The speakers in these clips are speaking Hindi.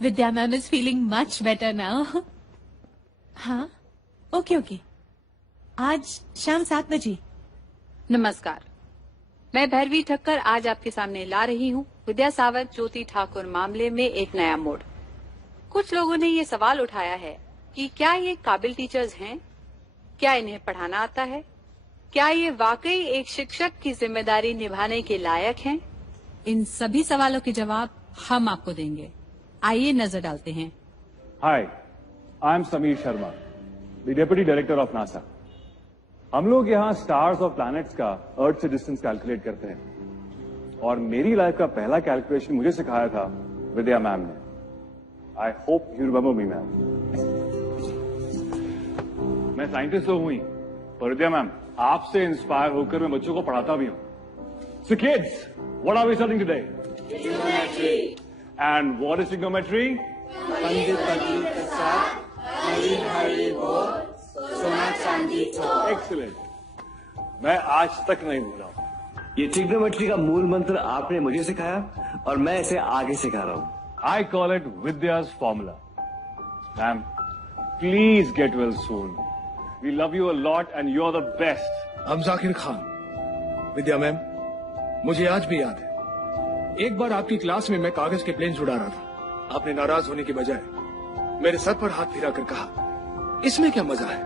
Vidya ma'am is feeling much better now. हाँ, ओके. आज शाम 7 बजे. नमस्कार, मैं भैरवी ठक्कर आज आपके सामने ला रही हूँ विद्या सावंत ज्योति ठाकुर मामले में एक नया मोड़। कुछ लोगों ने ये सवाल उठाया है कि क्या ये काबिल टीचर्स हैं? क्या इन्हें पढ़ाना आता है? क्या ये वाकई एक शिक्षक की जिम्मेदारी निभाने के लायक हैं? इन सभी सवालों के जवाब हम आपको देंगे। आइए नजर डालते हैं। Hi, I am Sameer Sharma, the deputy director of NASA. हम लोग यहाँ स्टार्स और प्लैनेट्स का अर्थ से डिस्टेंस कैलकुलेट करते हैं और मेरी लाइफ का पहला कैलकुलेशन मुझे सिखाया था विद्या मैम ने। I hope you remember me ma'am. मैं साइंटिस्ट तो हुई, पर विद्या मैम आपसे इंस्पायर होकर मैं बच्चों को पढ़ाता भी हूँ। So kids, what are we studying today? Trigonometry. And what is trigonometry? Pandit Badri Prasad, Hari Hari बोल, सोना चांदी ठोक। Excellent. मैं आज तक नहीं भूला हूँ। ये ट्रिग्नोमेट्री का मूल मंत्र आपने मुझे सिखाया और मैं इसे आगे सिखा रहा हूँ। I call it Vidya's formula. Ma'am, please get well soon. We love you a lot and you're the best. हम जाकिर खान। विद्या मैम, मुझे आज भी याद है, एक बार आपकी क्लास में मैं कागज के प्लेन्स उड़ा रहा था। आपने नाराज होने की बजाय मेरे सर पर हाथ फिरा कर कहा, इसमें क्या मजा है?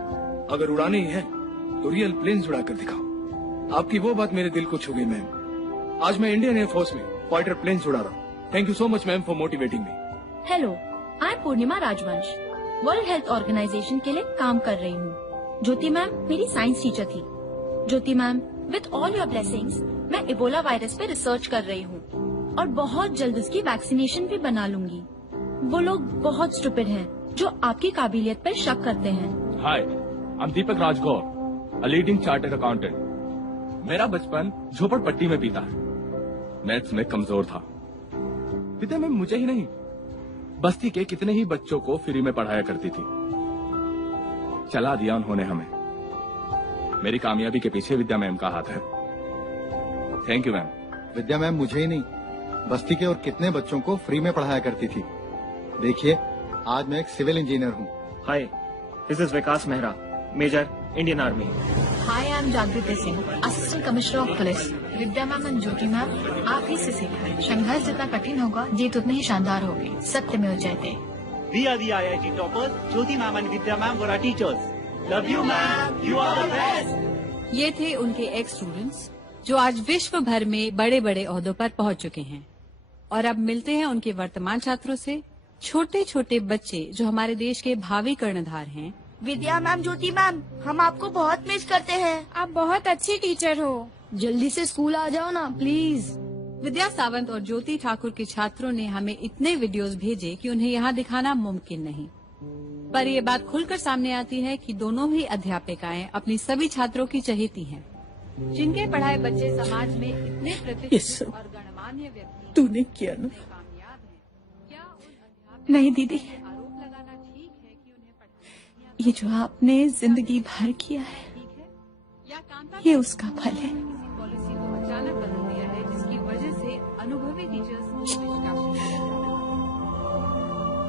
अगर उड़ाने ही है तो रियल प्लेन्स उड़ा कर दिखाओ। आपकी वो बात मेरे दिल को छू गई मैम। आज मैं इंडियन एयरफोर्स में फाइटर प्लेन्स उड़ा रहा हूँ। Thank you so much ma'am for motivating me. Hello, I am Purnima Rajvansh, world health organisation के लिए काम कर रही हूँ। ज्योति मैम मेरी साइंस टीचर थी। Jyoti ma'am, with all your blessings मैं इबोला वायरस पे रिसर्च कर रही हूँ और बहुत जल्द उसकी वैक्सीनेशन भी बना लूंगी। वो लोग बहुत स्टूपिड हैं जो आपकी काबिलियत पर शक करते हैं। Hi, I am Deepak Rajgaur, a leading chartered accountant. मेरा बचपन झोपड़पट्टी में बीता है। मैथ्स में कमजोर था। विद्या मैम मुझे ही नहीं, बस्ती के कितने ही बच्चों को फ्री में पढ़ाया करती थी। चला दिया उन्होंने हमें। मेरी कामयाबी के पीछे विद्या मैम का हाथ है। Thank you ma'am. Vidya ma'am मुझे ही नहीं, बस्ती के और कितने बच्चों को फ्री में पढ़ाया करती थी। देखिए, आज मैं एक सिविल इंजीनियर हूँ। Hi, this is Vikas Mehra, major, Indian army. Hi, I am Jagriti Singh, assistant commissioner of police. Vidya ma'am and Jyoti ma'am आप ही से सीखा। संघर्ष जितना कठिन होगा, जीत उतनी ही शानदार होगी। सत्य में जयते। We are the IIT toppers. Jyoti ma'am and Vidya ma'am were our teachers. Love you ma'am. You are the best. ये थे उनके एक्स स्टूडेंट्स जो आज विश्व भर में बड़े बड़े ओहदों पर पहुंच चुके हैं। और अब मिलते हैं उनके वर्तमान छात्रों से। छोटे छोटे बच्चे जो हमारे देश के भावी कर्णधार हैं। विद्या मैम, ज्योति मैम, हम आपको बहुत मिस करते हैं। आप बहुत अच्छी टीचर हो। जल्दी से स्कूल आ जाओ ना प्लीज। विद्या सावंत और ज्योति ठाकुर के छात्रों ने हमें इतने वीडियोस भेजे कि उन्हें यहाँ दिखाना मुमकिन नहीं। पर ये बात खुलकर सामने आती है कि दोनों ही अध्यापिकाएं अपनी सभी छात्रों की चहेती हैं। जिनके पढ़ाए बच्चे समाज में इतने प्रतिष्ठित और गणमान्य व्यक्ति तूने किया ना? कामयाब हैं। क्या उन नहीं दीदी, आरोप लगाना ठीक है कि उन्हें पढ़ाने ये जो आपने जिंदगी भर किया है, या कांता ये उसका फल है। किसी पॉलिसी को अचानक बदल दिया है जिसकी वजह से अनुभवी टीचर्स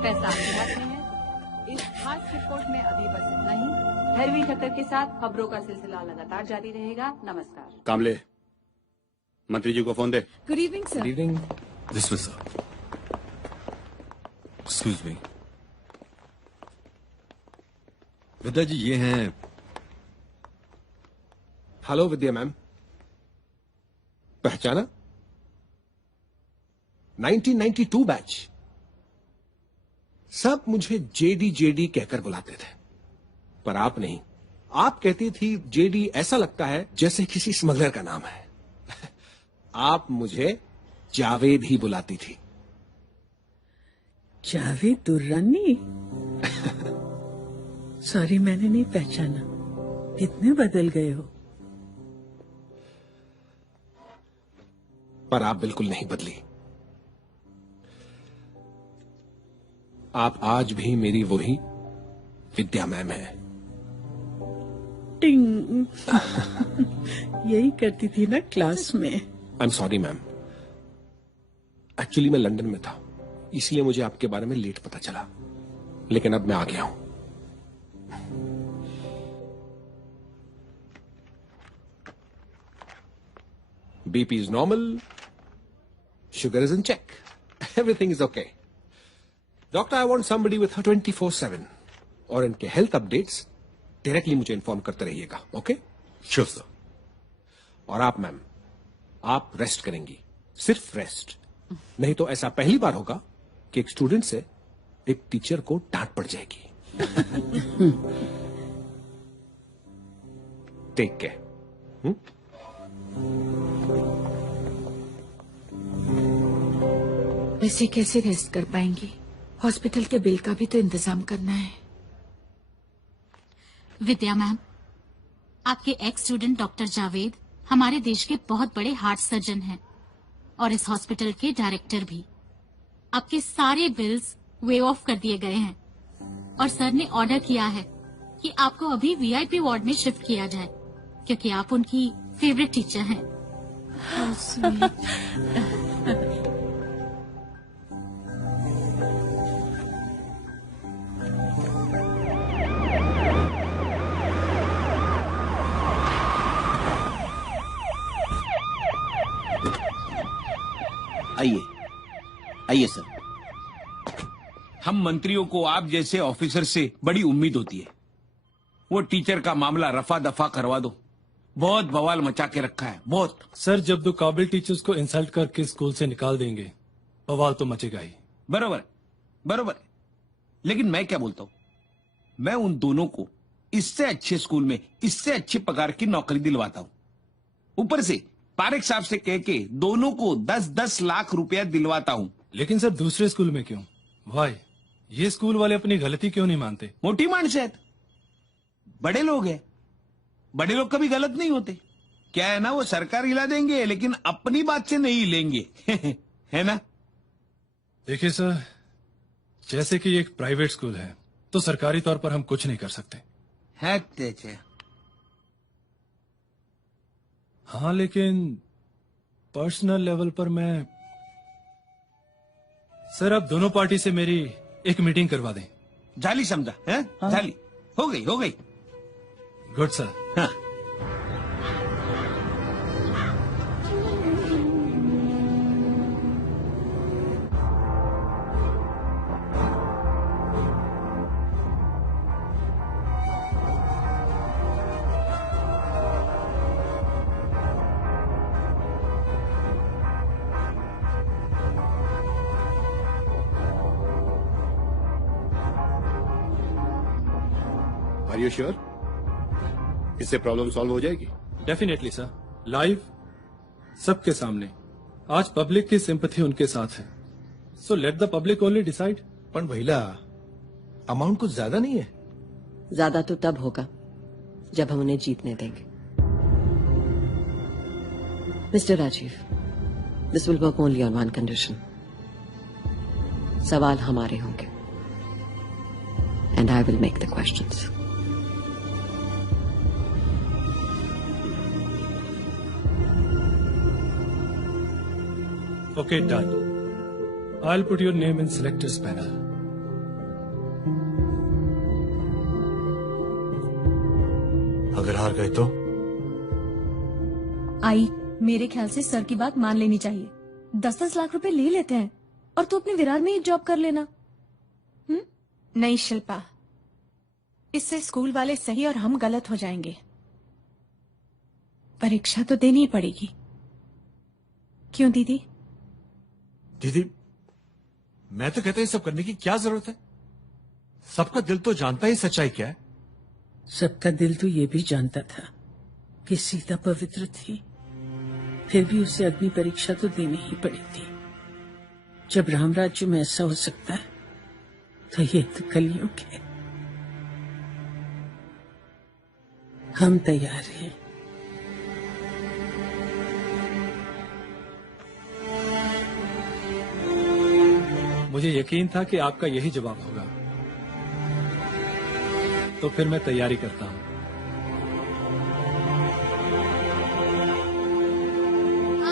पैसा आपके हाथ में है। इस खास रिपोर्ट में अभी बस इतना ही। भैरवी ठक्कर के साथ खबरों का सिलसिला लगातार जारी रहेगा। नमस्कार। कामले, मंत्री जी को फोन दे। Good evening sir. Good evening. This way sir. Excuse me. Vidya ji ये हैं। हेलो विद्या मैम, पहचाना? 1992 बैच। सब मुझे जेडी जेडी कहकर बुलाते थे, पर आप नहीं। आप कहती थी जेडी ऐसा लगता है जैसे किसी स्मगलर का नाम है। आप मुझे जावेद ही बुलाती थी। जावेद दुर्रानी? सॉरी, मैंने नहीं पहचाना। कितने बदल गए हो। पर आप बिल्कुल नहीं बदली। आप आज भी मेरी वही विद्या मैम है। टिंग। यही करती थी ना क्लास में। I am sorry ma'am, actually मैं लंदन में था, इसलिए मुझे आपके बारे में लेट पता चला, लेकिन अब मैं आ गया हूं। BP is normal, sugar is in check, everything is okay. Doctor, I want somebody with her 24/7 और इनके हेल्थ अपडेट्स डायरेक्टली मुझे इन्फॉर्म करते रहिएगा, ओके? Sure sir. और आप मैम, आप रेस्ट करेंगी, सिर्फ रेस्ट। नहीं तो ऐसा पहली बार होगा कि एक स्टूडेंट से एक टीचर को डांट पड़ जाएगी। Take care. वैसे कैसे रेस्ट कर पाएंगी? हॉस्पिटल के बिल का भी तो इंतजाम करना है। विद्या मैम, आपके एक्स स्टूडेंट डॉक्टर जावेद हमारे देश के बहुत बड़े हार्ट सर्जन हैं और इस हॉस्पिटल के डायरेक्टर भी। आपके सारे बिल्स वेव ऑफ कर दिए गए हैं और सर ने ऑर्डर किया है कि आपको अभी VIP वार्ड में शिफ्ट किया जाए क्योंकि आप उनकी फेवरेट टीचर हैं। आइए आइए सर। हम मंत्रियों को आप जैसे ऑफिसर से बड़ी उम्मीद होती है। वो टीचर का मामला रफा दफा करवा दो। बहुत बवाल मचा के रखा है, बहुत। सर, जब दो काबिल टीचर्स को इंसल्ट करके स्कूल से निकाल देंगे, बवाल तो मचेगा ही। बरोबर बरोबर। लेकिन मैं क्या बोलता हूँ, मैं उन दोनों को इससे अच्छे स्कूल में इससे अच्छे पगार की नौकरी दिलवाता हूँ। ऊपर से पारेख साहब से कह के दोनों को 10-10 लाख रुपया दिलवाता हूँ। लेकिन सर, दूसरे स्कूल में क्यों? भाई, ये स्कूल वाले अपनी गलती क्यों नहीं मानते? मोटी मानसियत, बड़े लोग हैं। बड़े लोग कभी गलत नहीं होते। क्या है ना, वो सरकार हिला देंगे लेकिन अपनी बात से नहीं लेंगे। है ना? देखिए सर, जैसे कि एक प्राइवेट स्कूल है तो सरकारी तौर पर हम कुछ नहीं कर सकते। है तेजे। हाँ, लेकिन पर्सनल लेवल पर मैं सर, अब दोनों पार्टी से मेरी एक मीटिंग करवा दें। जाली समझा है? हाँ। जाली हो गई। Good sir. हाँ। Are you sure? इससे प्रॉब्लम सॉल्व हो जाएगी? डेफिनेटली सर, लाइव सबके सामने। आज पब्लिक की सिंपैथी उनके साथ है, so let the public only decide. पर महिला, अमाउंट कुछ ज्यादा नहीं है? ज्यादा तो तब होगा जब हम उन्हें जीतने देंगे। Mister Rajiv, this will work only on one condition. सवाल हमारे होंगे and I will make the questions. Okay, done. I'll put your name in selectors panel. अगर हार गए तो? आई, मेरे ख्याल से सर की बात मान लेनी चाहिए। 10-10 लाख रुपए ले लेते हैं और तू अपने विरार में ही जॉब कर लेना। नहीं शिल्पा, इससे स्कूल वाले सही और हम गलत हो जाएंगे। परीक्षा तो देनी ही पड़ेगी। क्यों दीदी? दीदी, मैं तो कहता हूं, सब करने की क्या जरूरत है? सबका दिल तो जानता ही सच्चाई क्या है। सबका दिल तो ये भी जानता था कि सीता पवित्र थी, फिर भी उसे अग्नि परीक्षा तो देनी ही पड़ी थी। जब राम राज्य में ऐसा हो सकता है तो ये तो कलयुग है। हम तैयार हैं। मुझे यकीन था कि आपका यही जवाब होगा, तो फिर मैं तैयारी करता हूँ।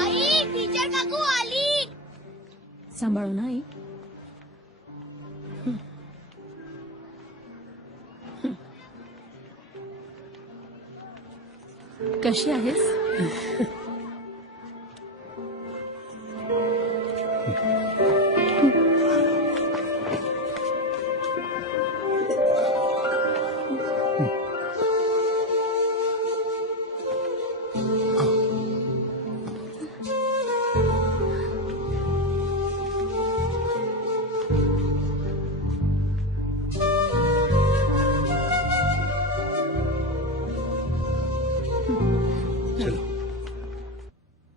आई, टीचर काकू आली। संभालो ना आई। कशी आहेस?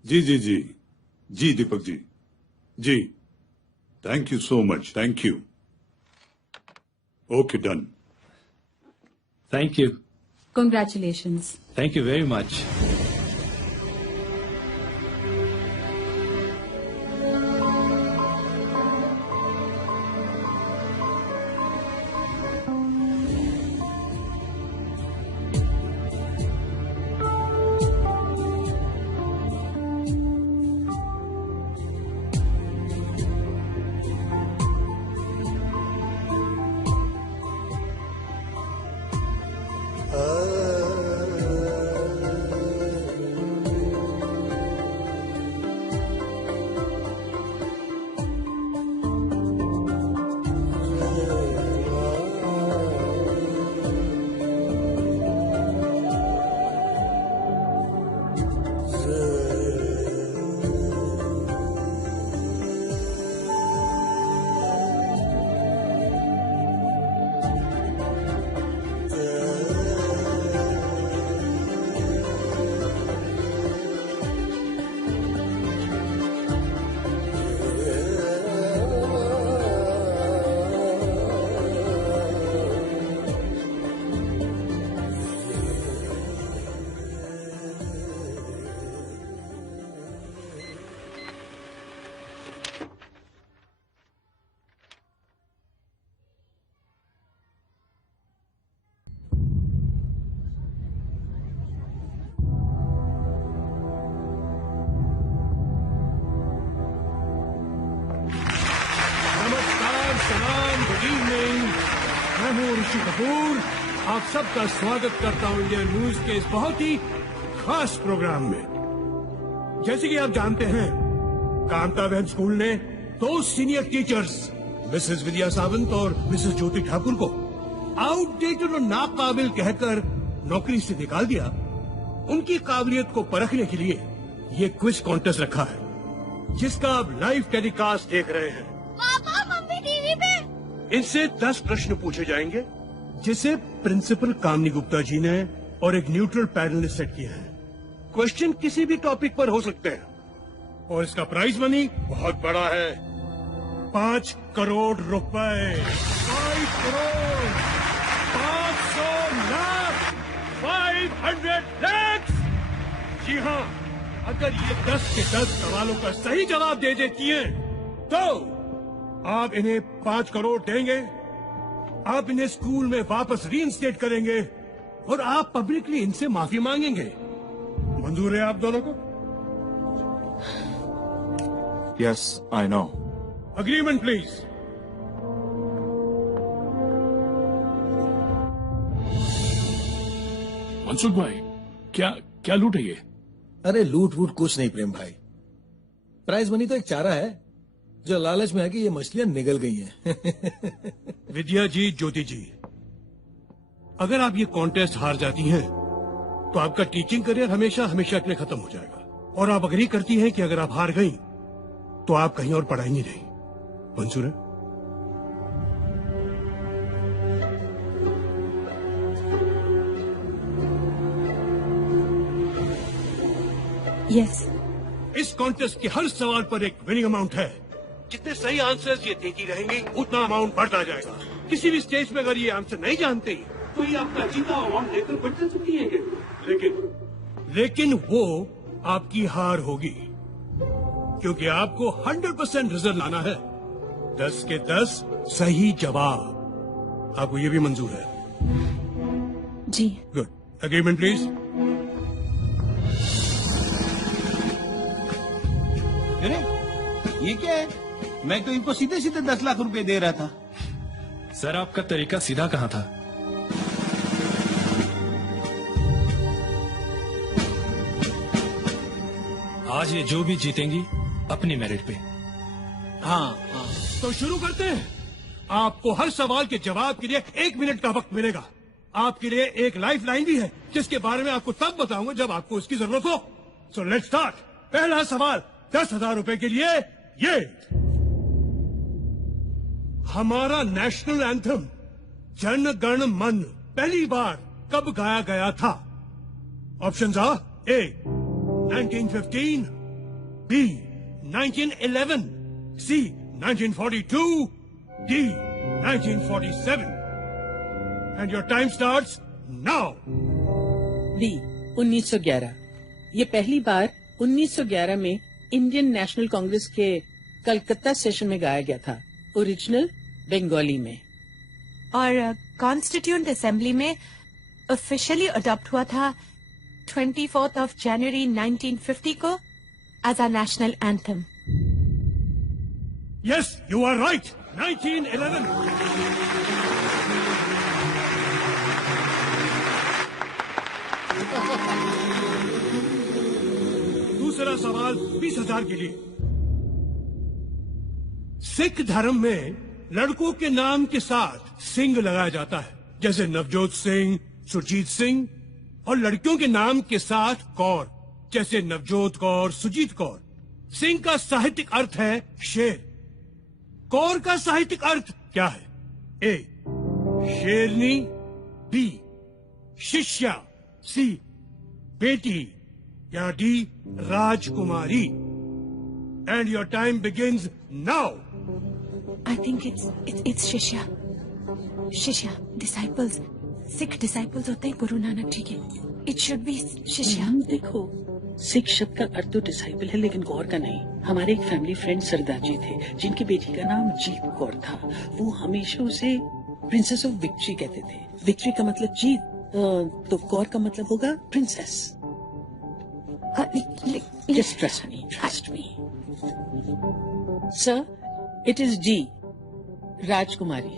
जी जी जी जी दीपक जी जी thank you so much thank you okay done thank you Congratulations. Thank you very much Kapoor आप सबका स्वागत करता हूं इंडियन न्यूज के इस बहुत ही खास प्रोग्राम में। जैसे कि आप जानते हैं, कांता बहन स्कूल ने 2 सीनियर टीचर्स मिसेस विद्या सावंत और मिसेस ज्योति ठाकुर को आउटडेटेड और नाकाबिल कहकर नौकरी से निकाल दिया। उनकी काबिलियत को परखने के लिए ये क्विज कॉन्टेस्ट रखा है, जिसका आप लाइव टेलीकास्ट देख रहे हैं। पापा मम्मी टीवी पे। इनसे 10 प्रश्न पूछे जाएंगे, जिसे प्रिंसिपल कामनी गुप्ता जी ने और एक न्यूट्रल पैनल ने सेट किया है। क्वेश्चन किसी भी टॉपिक पर हो सकते हैं और इसका प्राइज मनी बहुत बड़ा है, 5 करोड़ रुपए। 5 करोड़, 500 लाख, 500 लाख। जी हाँ, अगर ये 10 के 10 सवालों का सही जवाब दे देती हैं, तो आप इन्हें 5 करोड़ देंगे, आप इन्हें स्कूल में वापस रीइंस्टेट करेंगे और आप पब्लिकली इनसे माफी मांगेंगे। मंजूर है आप दोनों को? Yes I know. Agreement please. Mansukh भाई, क्या लूट है ये? अरे लूट वूट कुछ नहीं प्रेम भाई, प्राइज मनी तो एक चारा है जो लालच में आके ये मछलियां निगल गई हैं। विद्या जी, ज्योति जी, अगर आप ये कॉन्टेस्ट हार जाती हैं, तो आपका टीचिंग करियर हमेशा हमेशा के लिए खत्म हो जाएगा। और आप अग्री करती हैं कि अगर आप हार गई, तो आप कहीं और पढ़ाएंगी नहीं। मंजूर है? यस। इस कॉन्टेस्ट के हर सवाल पर एक विनिंग अमाउंट है। जितने सही आंसर्स ये देती रहेंगी, उतना अमाउंट बढ़ता जाएगा। किसी भी स्टेज पे अगर ये आंसर नहीं जानते, तो ये आपका जीता अमाउंट लेकर बढ़ सकती है। लेकिन वो आपकी हार होगी, क्योंकि आपको 100% रिजल्ट लाना है। 10 के 10 सही जवाब। आपको ये भी मंजूर है? जी। गुड। Agreement please. अरे ये क्या है? मैं तो इनको सीधे सीधे 10 लाख रुपए दे रहा था। सर आपका तरीका सीधा कहाँ था? आज ये जो भी जीतेंगी अपनी मेरिट पे। हाँ हाँ, तो शुरू करते हैं। आपको हर सवाल के जवाब के लिए 1 मिनट का वक्त मिलेगा। आपके लिए एक लाइफ लाइन भी है जिसके बारे में आपको तब बताऊंगा जब आपको उसकी जरूरत हो। So let's start. पहला सवाल 10,000 रुपए के लिए। ये हमारा नेशनल एंथम जन गण मन पहली बार कब गाया गया था? Options are a 1915, b 1911, c 1942, d 1947. And your time starts now. D 1911। ये पहली बार 1911 में इंडियन नेशनल कांग्रेस के कलकत्ता सेशन में गाया गया था, ओरिजिनल बंगाली में। और कॉन्स्टिट्यूएंट असेंबली में ऑफिशियली अडॉप्ट हुआ था 24 जनवरी 1950 को as a national anthem. Yes, you are right. 1911. दूसरा सवाल 20,000 के लिए। सिख धर्म में लड़कों के नाम के साथ सिंह लगाया जाता है, जैसे नवजोत सिंह, सुरजीत सिंह, और लड़कियों के नाम के साथ कौर, जैसे नवजोत कौर, सुजीत कौर। सिंह का साहित्यिक अर्थ है शेर। कौर का साहित्यिक अर्थ क्या है? ए शेरनी, बी शिष्या, सी बेटी, या D Rajkumari. And your time begins now. I think it's शिष्या। शिष्या डिसाइपल्स, सिख डिसाइपल्स होते हैं गुरु नानक जी के। इट शुड बी शिष्या। देखो, सिख शब्द का अर्थ तो डिसाइपल है लेकिन कौर का नहीं। हमारे एक फैमिली फ्रेंड सरदार जी थे जिनकी बेटी का नाम जीत कौर था। वो हमेशा उसे प्रिंसेस ऑफ विक्ट्री कहते थे। विक्ट्री का मतलब जीत, तो कौर का मतलब होगा princess. Just trust me. Sir, it is D, राजकुमारी।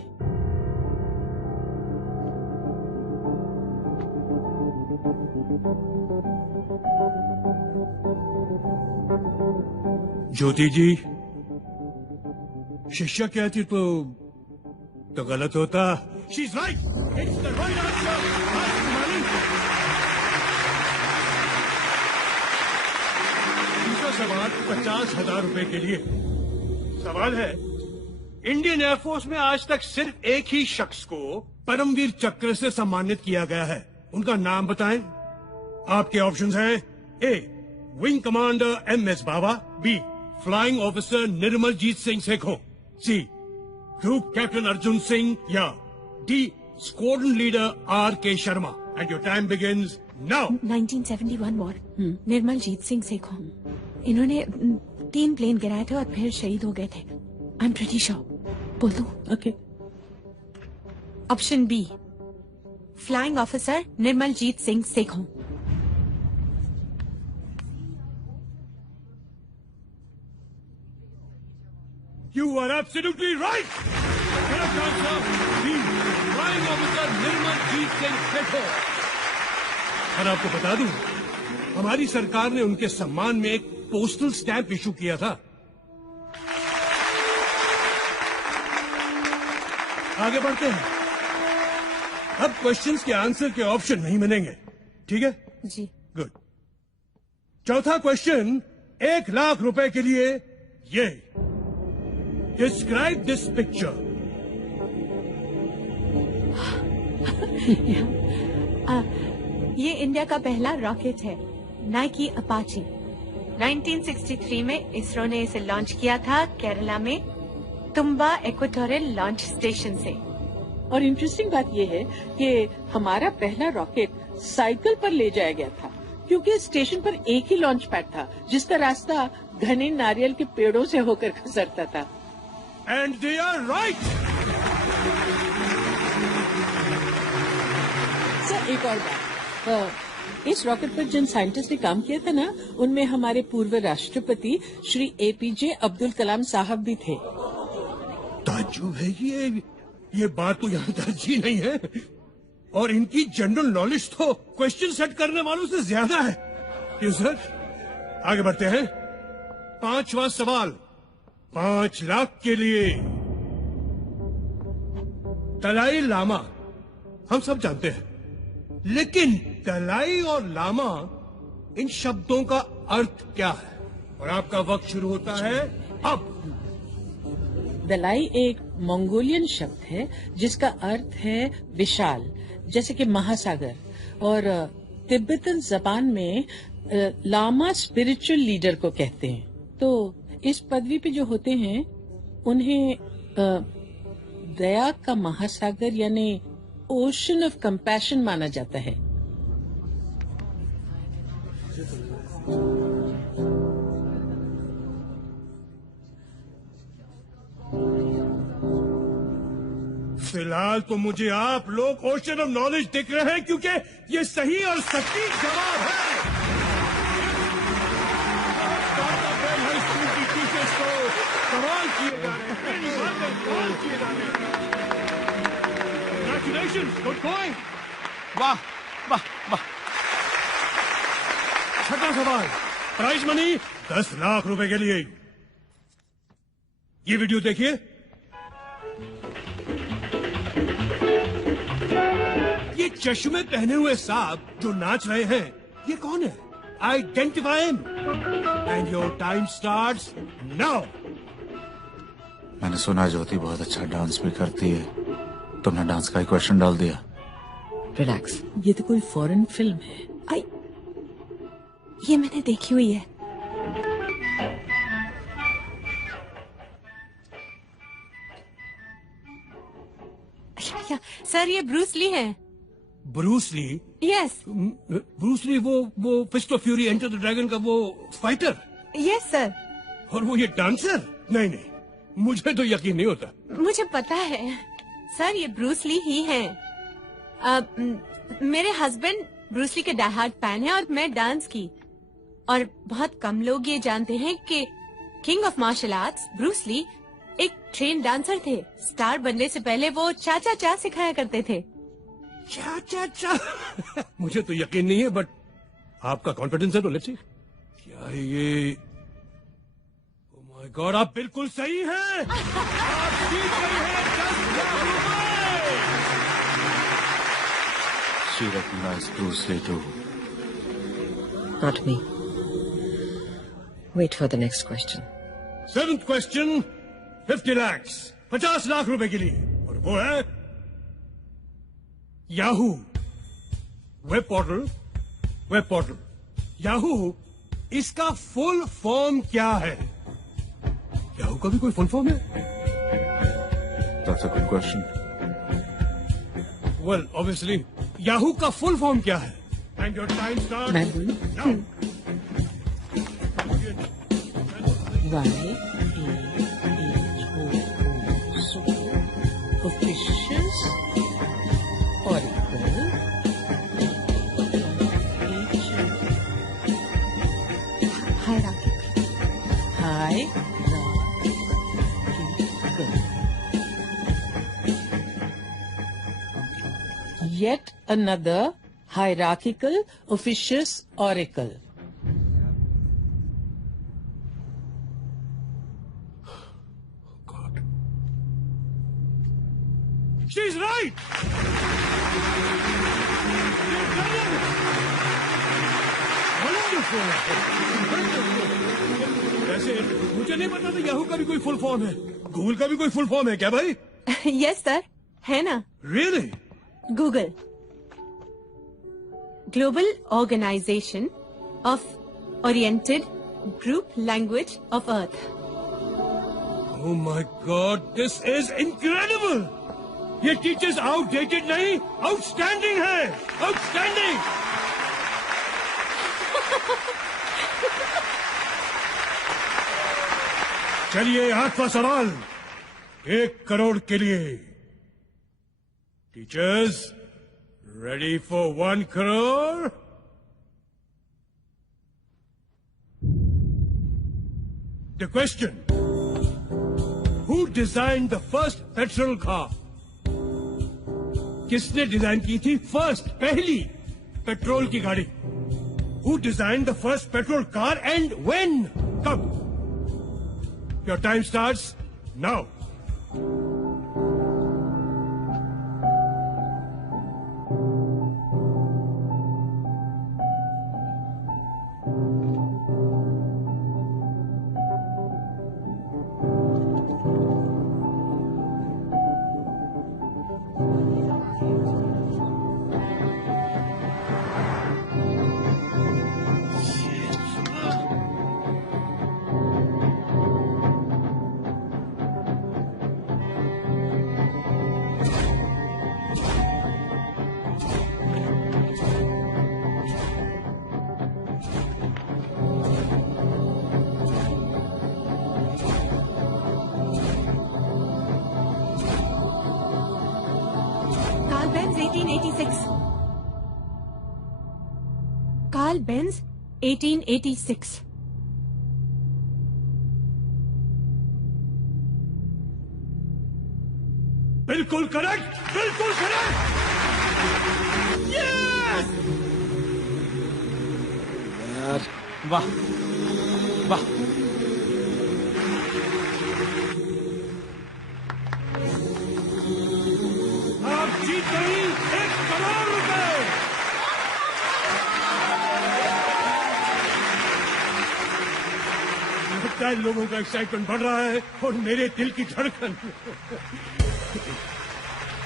ज्योति जी, शिष्या कहती तो गलत होता। She's right. It's the right answer. राजकुमारी। दूसरा सवाल 50,000 रुपए के लिए। सवाल है, इंडियन एयरफोर्स में आज तक सिर्फ एक ही शख्स को परमवीर चक्र से सम्मानित किया गया है। उनका नाम बताएं। आपके ऑप्शंस हैं A wing commander MS Bawa, B flying officer Nirmaljit Singh Sekhon, C group captain Arjun Singh, या D squadron leader RK Sharma. And your time begins now. 1971 war, Nirmaljit Singh Sekhon. इन्होंने 3 प्लेन गिराए थे और फिर शहीद हो गए थे। I am pretty sure. बोल दो। Okay. Option B flying officer Nirmaljit Singh Sekhon. You are absolutely right. Correct answer B, flying officer Nirmaljit Singh Sekhon. और आपको बता दूं, हमारी सरकार ने उनके सम्मान में एक पोस्टल स्टैंप इशू किया था। आगे बढ़ते हैं। अब क्वेश्चंस के आंसर के ऑप्शन नहीं मिलेंगे, ठीक है? जी। गुड। चौथा क्वेश्चन 1,00,000 रुपए के लिए। ये डिस्क्राइब दिस पिक्चर। ये इंडिया का पहला रॉकेट है, नाइकी अपाचे। 1963 में इसरो ने इसे लॉन्च किया था केरला में तुम्बा इक्वेटोरियल लॉन्च स्टेशन से। और इंटरेस्टिंग बात यह है कि हमारा पहला रॉकेट साइकिल पर ले जाया गया था, क्योंकि स्टेशन पर एक ही लॉन्च पैड था जिसका रास्ता घने नारियल के पेड़ों से होकर गुजरता था। And they are right. Sir, एक और बात, इस रॉकेट पर जिन साइंटिस्ट ने काम किया था ना, उनमें हमारे पूर्व राष्ट्रपति श्री APJ अब्दुल कलाम साहब भी थे। ताज्जुब है ये ये बात तो यहाँ तरजीह नहीं है, और इनकी जनरल नॉलेज तो क्वेश्चन सेट करने वालों से ज्यादा है। क्यों सर? आगे बढ़ते हैं। 5वां सवाल 5 लाख के लिए। दलाई लामा हम सब जानते हैं, लेकिन दलाई और लामा इन शब्दों का अर्थ क्या है? और आपका वक्त शुरू होता है अब। दलाई एक मंगोलियन शब्द है जिसका अर्थ है विशाल, जैसे कि महासागर, और तिब्बतन जबान में लामा स्पिरिचुअल लीडर को कहते हैं। तो इस पदवी पे जो होते हैं उन्हें दया का महासागर यानी ओशन ऑफ कंपैशन माना जाता है। फिलहाल तो मुझे आप लोग ओशन ऑफ नॉलेज दिख रहे हैं, क्योंकि ये सही और सटीक जवाब है। हाई स्कूल की टीचर्स को सवाल किए जा रहे हैं, सवाल किए जा रहे हैं। Congratulations, good going. वाह वाह वाह। छठा सवाल, प्राइज मनी 10 लाख रुपए के लिए। ये वीडियो देखिए। ये चश्मे पहने हुए साहब जो नाच रहे हैं, ये कौन है? Identify him and your time starts now. मैंने सुना ज्योति बहुत अच्छा डांस भी करती है, तुमने डांस का ही क्वेश्चन डाल दिया। रिलैक्स। ये तो कोई फॉरेन फिल्म है। आई, ये मैंने देखी हुई है। सर ये ब्रूस ली है। Bruce Lee? Yes. Bruce Lee वो Fist of Fury, Enter the Dragon का वो फाइटर? Yes sir. और वो ये डांसर? नहीं नहीं, मुझे तो यकीन नहीं होता। मुझे पता है सर, ये ब्रूस ली ही है। मेरे हस्बैंड ब्रूस ली के डाई हार्ड फैन है और मैं डांस की। और बहुत कम लोग ये जानते हैं कि king of martial arts Bruce Lee एक ट्रेन डांसर थे। स्टार बनने से पहले वो चा चा चा सिखाया करते थे। चा चा चा मुझे तो यकीन नहीं है, बट आपका कॉन्फिडेंस है तो लेट्स सी। क्या ये? ओह माय गॉड, आप बिल्कुल सही हैं। आप जीत गए हैं 10 लाख रुपए। She recognized Bruce Lee too. Not me. Wait for the next question. 7th question, 50 lakhs, 50 lakh रुपए के लिए, और वो है याहू वेब पोर्टल। याहू, इसका फुल फॉर्म क्या है? याहू का भी कोई फुल फॉर्म है? That's a good question. Well, obviously, Yahoo का फुल फॉर्म क्या है? And your time starts now. Officials, Oracle, Yet another hierarchical officious oracle. She's right. वैसे मुझे नहीं पता था याहू का भी कोई फुल फॉर्म है। गूगल का भी कोई फुल फॉर्म है क्या भाई? यस सर, है ना। Really? Google, global organization of oriented group language of earth. Oh my God, this is incredible! ये टीचर्स आउटडेटेड नहीं, आउटस्टैंडिंग है, आउटस्टैंडिंग। चलिए 8वां सवाल, 1 करोड़ के लिए। Teachers ready for 1 crore? The question: Who designed the first petrol car? किसने डिजाइन की थी पहली पेट्रोल की गाड़ी? Who designed the first petrol car and when? Come. Your time starts now. Carl Benz 1886. बिल्कुल करेक्ट, बिल्कुल करेक्ट। यस! यार वाह वाह। आप जीत गई 1 करोड़ रुपए। लगता है लोगों का एक्साइटमेंट बढ़ रहा है और मेरे दिल की धड़कन।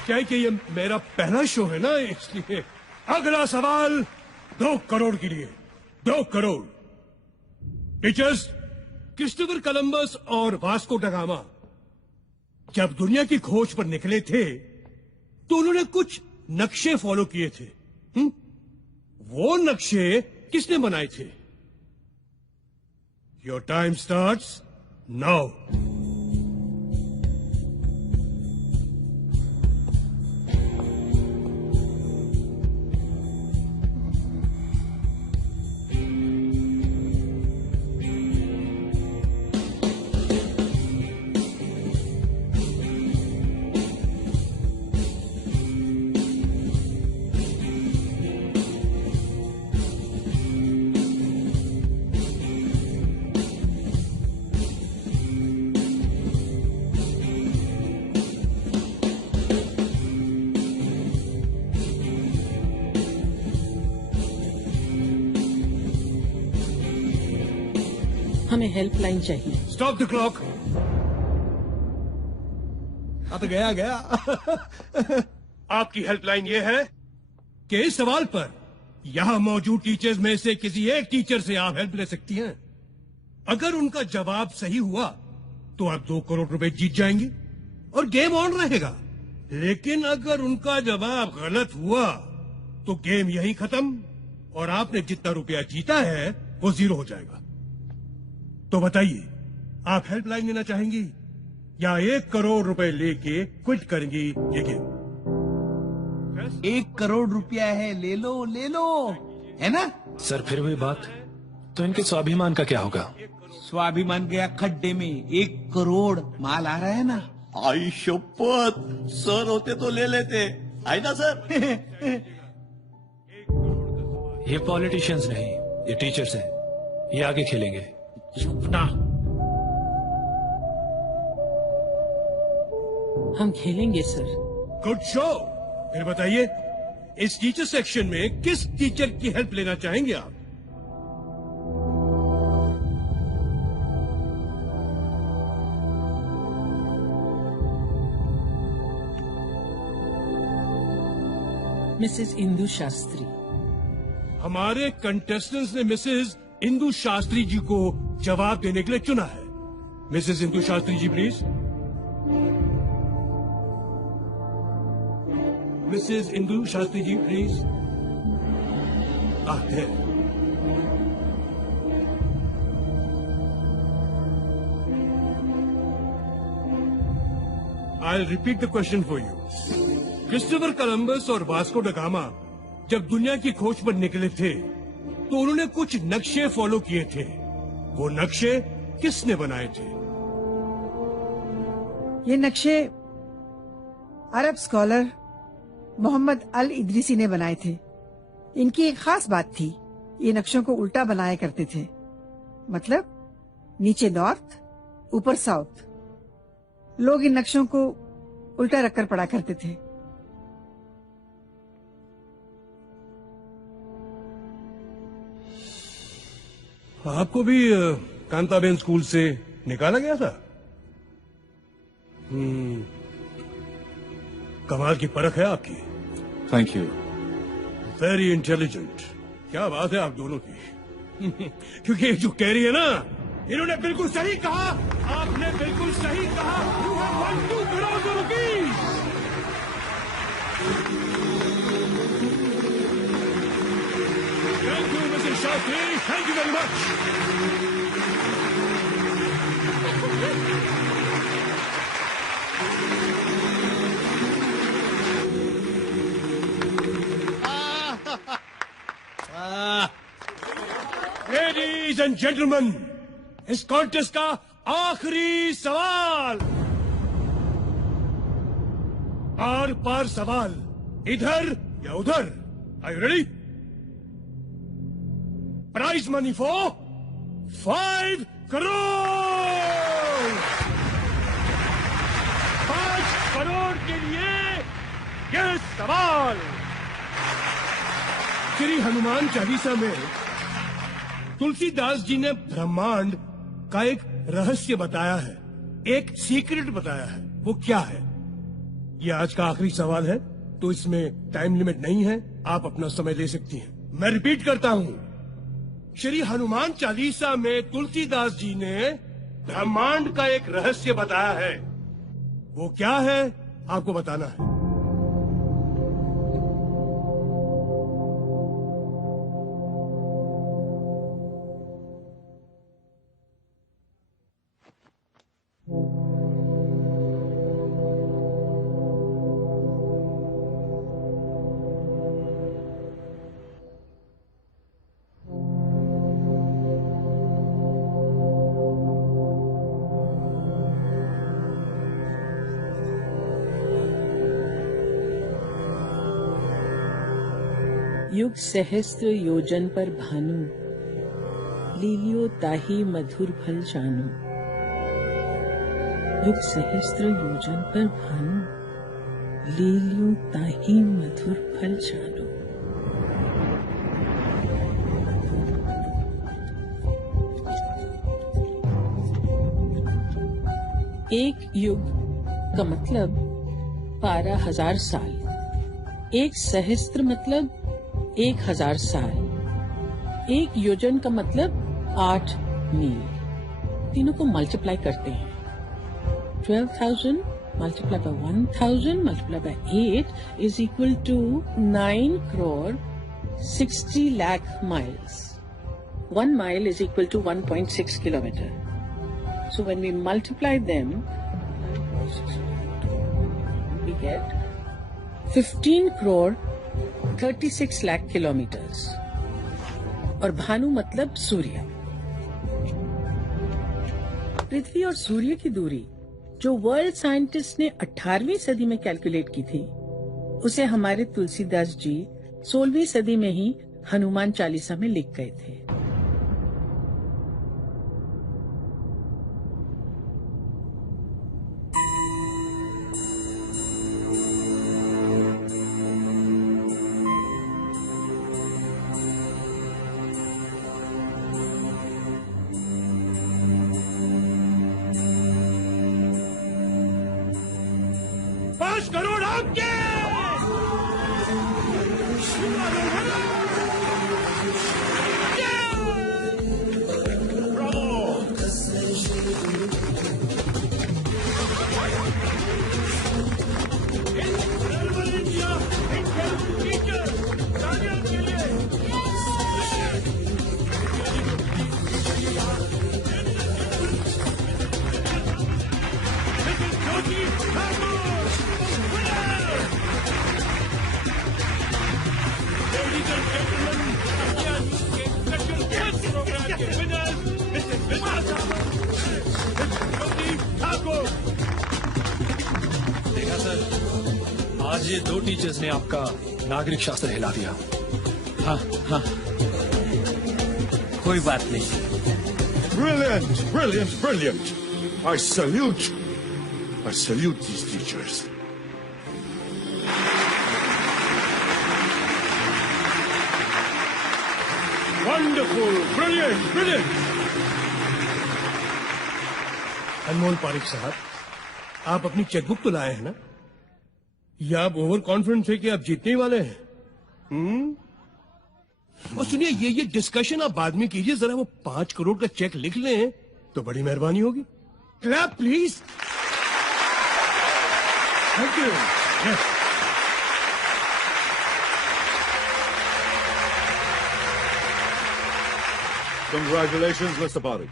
क्या है कि ये मेरा पहला शो है ना, इसलिए। अगला सवाल 2 करोड़ के लिए। 2 करोड़। टीचर्स, क्रिस्टोफर कोलंबस और वास्को ड गामा जब दुनिया की खोज पर निकले थे तो उन्होंने कुछ नक्शे फॉलो किए थे। वो नक्शे किसने बनाए थे? Your time starts now. हमें हेल्पलाइन चाहिए। Stop the clock. तो गया। आपकी हेल्पलाइन ये है कि इस सवाल पर यहां मौजूद टीचर्स में से किसी एक टीचर से आप हेल्प ले सकती हैं। अगर उनका जवाब सही हुआ तो आप 2 करोड़ रुपए जीत जाएंगे और गेम ऑन रहेगा। लेकिन अगर उनका जवाब गलत हुआ तो गेम यहीं खत्म और आपने जितना रुपया जीता है वो 0 हो जाएगा। तो बताइए, आप हेल्पलाइन लेना चाहेंगी या 1 करोड़ रुपए लेके क्विट करेंगी ये गेम? 1 करोड़ रुपया है, ले लो है ना? सर फिर भी बात तो इनके स्वाभिमान का क्या होगा? स्वाभिमान गया खड्डे में। 1 करोड़ माल आ रहा है ना। आई शपथ, सर होते तो ले लेते, है ना सर? ये पॉलिटिशियंस नहीं, ये टीचर्स हैं। ये आगे खेलेंगे। चुप ना। हम खेलेंगे सर। Good show. फिर बताइए, इस टीचर सेक्शन में किस टीचर की हेल्प लेना चाहेंगे आप? मिसेस इंदु शास्त्री। हमारे कंटेस्टेंट्स ने मिसेस इंदु शास्त्री जी को जवाब देने के लिए चुना है। Mrs Indu Shastri ji please. Mrs Indu Shastri ji please. है। I'll repeat the question for you. Christopher Columbus और वास्को ड गामा जब दुनिया की खोज पर निकले थे तो उन्होंने कुछ नक्शे फॉलो किए थे। वो नक्शे किसने बनाए थे? ये नक्शे अरब स्कॉलर मोहम्मद अल इदरीसी ने बनाए थे। इनकी एक खास बात थी, ये नक्शों को उल्टा बनाया करते थे, मतलब नीचे नॉर्थ ऊपर साउथ। लोग इन नक्शों को उल्टा रखकर पढ़ा करते थे। आपको भी कांताबेन स्कूल से निकाला गया था? कमाल की परख है आपकी। Thank you. Very intelligent. क्या बात है आप दोनों की। क्योंकि ये जो कह रही है ना, इन्होंने बिल्कुल सही कहा। आपने बिल्कुल सही कहा। You have won 2 crore rupees। Thank you, Mr. Shastri. Thank you very much. Ladies and gentlemen, इस कॉन्टेस्ट का आखिरी सवाल। आर पार सवाल, इधर या उधर। Are you ready? Prize money for 5 crore। 5 crore के लिए यह सवाल। श्री हनुमान चालीसा में तुलसीदास जी ने ब्रह्मांड का एक रहस्य बताया है, एक सीक्रेट बताया है। वो क्या है? ये आज का आखिरी सवाल है, तो इसमें टाइम लिमिट नहीं है, आप अपना समय ले सकती हैं। मैं रिपीट करता हूँ, श्री हनुमान चालीसा में तुलसीदास जी ने ब्रह्मांड का एक रहस्य बताया है। वो क्या है आपको बताना है। युग सहस्त्र योजन पर भानु, लीलियो ताही मधुर फल जानो। युग सहस्त्र योजन पर भानु, लीलियो ताही मधुर फल जानो। एक युग का मतलब 12,000 साल। एक सहस्त्र मतलब 1,000 साल। एक योजन का मतलब 8 मील। तीनों को मल्टीप्लाई करते हैं। 12,000 multiply by 1,000 multiply by 8 is equal to 9 crore 60 lakh miles. 1 mile is equal to 1.6 kilometer. So when we multiply them, we get 15 crore 36 lakh kilometers. और भानु मतलब सूर्य। पृथ्वी और सूर्य की दूरी जो वर्ल्ड साइंटिस्ट ने 18वीं सदी में कैलकुलेट की थी, उसे हमारे तुलसीदास जी 16वीं सदी में ही हनुमान चालीसा में लिख गए थे। करोड़ आपके। Ladies and gentlemen, ये 2 टीचर्स ने आपका नागरिक शास्त्र हिला दिया। हाँ हाँ, कोई बात नहीं। Brilliant, brilliant, brilliant. I salute these teachers. Wonderful, brilliant, brilliant. Anmol Pareek साहब, आप अपनी चेकबुक तो लाए हैं ना? या आप ओवर कॉन्फिडेंट है कि आप जीतने ही वाले हैं? और सुनिए, ये डिस्कशन आप बाद में कीजिए, जरा वो 5 करोड़ का चेक लिख लें तो बड़ी मेहरबानी होगी। Clap please. Thank you. Congratulations, Mr. Parik.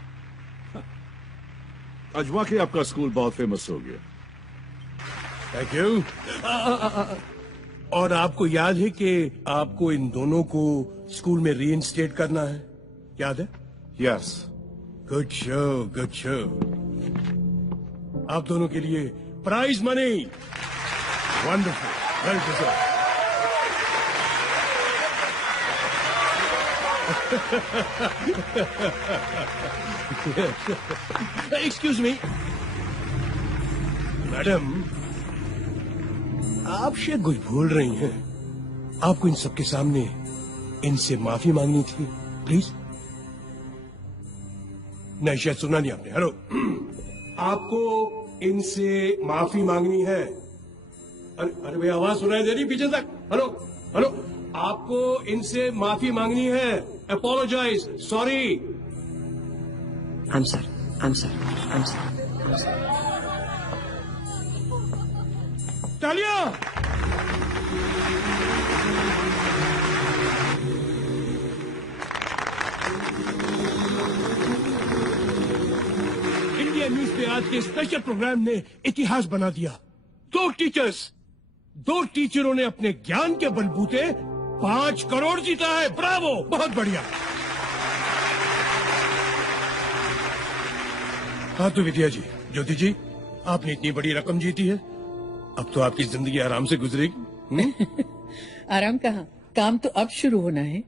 आज वाकई आपका स्कूल बहुत फेमस हो गया। Thank you. और आपको याद है कि आपको इन दोनों को स्कूल में रीइंस्टेट करना है, याद है? Yes. Good show, good show. आप दोनों के लिए prize money. Wonderful, well deserve. Excuse me madam, आप शायद कुछ भूल रही हैं। आपको इन सबके सामने इनसे माफी मांगनी थी, प्लीज। नहीं, शायद सुना नहीं आपने। हेलो, आपको इनसे माफी मांगनी है। अरे भैया, आवाज सुनाई दे रही पीछे तक? हेलो हेलो, आपको इनसे माफी मांगनी है। Apologise, sorry. I'm sorry. तालिया। इंडिया न्यूज पे आज के स्पेशल प्रोग्राम ने इतिहास बना दिया। 2 टीचरों ने अपने ज्ञान के बलबूते 5 करोड़ जीता है। ब्रावो, बहुत बढ़िया। हाँ तो विद्या जी, ज्योति जी, आपने इतनी बड़ी रकम जीती है, अब तो आपकी जिंदगी आराम से गुजरेगी। आराम कहाँ, काम तो अब शुरू होना है।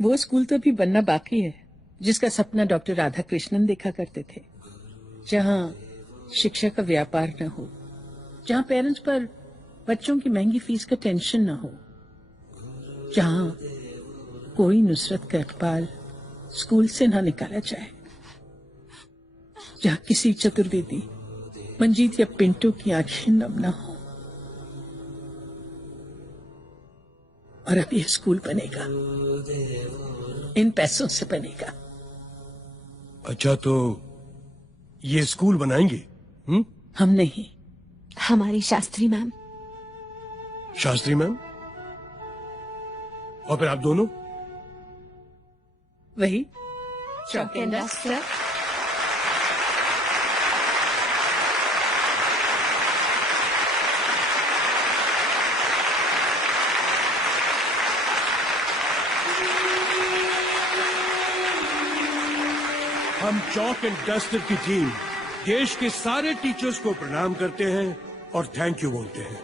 वो स्कूल तो अभी बनना बाकी है जिसका सपना डॉक्टर राधा कृष्णन देखा करते थे, जहाँ शिक्षा का व्यापार न हो, जहाँ पेरेंट्स पर बच्चों की महंगी फीस का टेंशन न हो, जहाँ कोई नुसरत का इकबाल स्कूल से ना निकाला जाए, जहाँ किसी चतुर्वेदी, मंजीत या पिंटो की आंखें नम न हो। और अब यह स्कूल बनेगा, इन पैसों से बनेगा। अच्छा, तो ये स्कूल बनाएंगे? हम नहीं, हमारी शास्त्री मैम। शास्त्री मैम? और फिर आप दोनों? वही चौक एंड डस्टर। हम चौक एंड डस्टर की टीम देश के सारे टीचर्स को प्रणाम करते हैं और थैंक यू बोलते हैं।